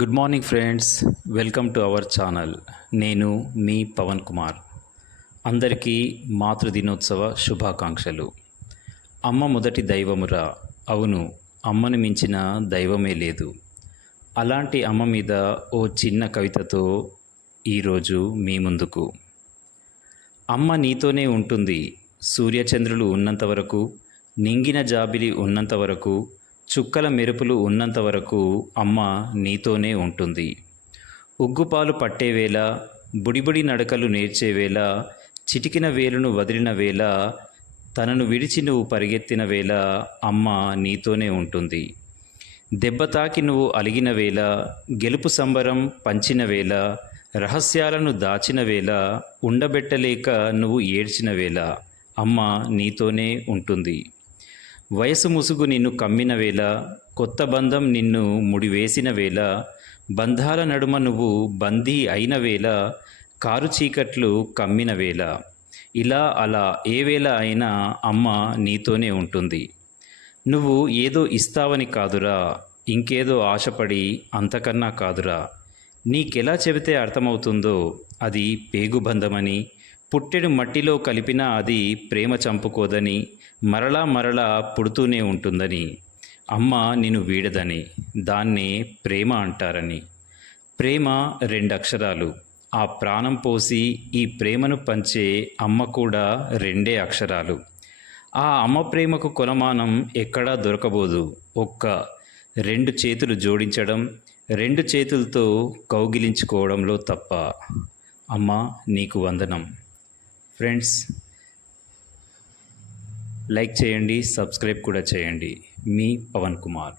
Good morning friends welcome to our channel నేను మీ పవన్ కుమార్. అందరికీ మాతృ దినోత్సవ శుభాకాంక్షలు. అమ్మ మొదటి దైవమురా. అవును అమ్మను మించిన దైవమే లేదు. అలాంటి అమ్మ మీద ఓ చిన్న కవితతో ఈరోజు మీ ముందుకు. అమ్మ నీతోనే ఉంటుంది. సూర్యచంద్రులు ఉన్నంత వరకు నింగిన జాబిలి ఉన్నంత వరకు చుక్కల మెరుపులు ఉన్నంత వరకు అమ్మ నీతోనే ఉంటుంది. ఉగ్గుపాలు పట్టేవేళ బుడిబుడి నడకలు నేర్చేవేళ చిటికిన వేలును వదిలిన వేళ తనను విడిచి నువ్వు పరిగెత్తిన వేళ అమ్మ నీతోనే ఉంటుంది. దెబ్బ తాకి నువ్వు అలిగిన వేళ గెలుపు సంబరం పంచిన వేళ రహస్యాలను దాచిన వేళ ఉండబెట్టలేక నువ్వు ఏడ్చిన వేళ అమ్మ నీతోనే ఉంటుంది. వయసు ముసుగు నిన్ను కమ్మిన వేళ కొత్త బంధం నిన్ను ముడివేసిన వేళ బంధాల నడుమ నువ్వు బందీ అయిన వేళ కారు చీకట్లు కమ్మిన వేళ. ఇలా అలా ఏ వేళ అయినా అమ్మ నీతోనే ఉంటుంది. నువ్వు ఏదో ఇస్తావని కాదురా ఇంకేదో ఆశపడి అంతకన్నా కాదురా. నీకెలా చెబితే అర్థమవుతుందో అది పేగుబంధమని పుట్టెడు మట్టిలో కలిపినా అది ప్రేమ చంపుకోదని మరలా మరలా పుడుతూనే ఉంటుందని. అమ్మ నిన్ను వీడదని దాన్నే ప్రేమ అంటారని. ప్రేమ రెండు అక్షరాలు ఆ ప్రాణం పోసి ఈ ప్రేమను పంచే అమ్మ కూడా రెండే అక్షరాలు. ఆ అమ్మ ప్రేమకు కొలమానం ఎక్కడా దొరకబోదు. ఒక్క రెండు చేతులు జోడించడం రెండు చేతులతో కౌగిలించుకోవడంలో తప్ప. అమ్మ నీకు వందనం. ఫ్రెండ్స్ లైక్ చేయండి సబ్స్క్రైబ్ కూడా చేయండి. మీ పవన్ కుమార్.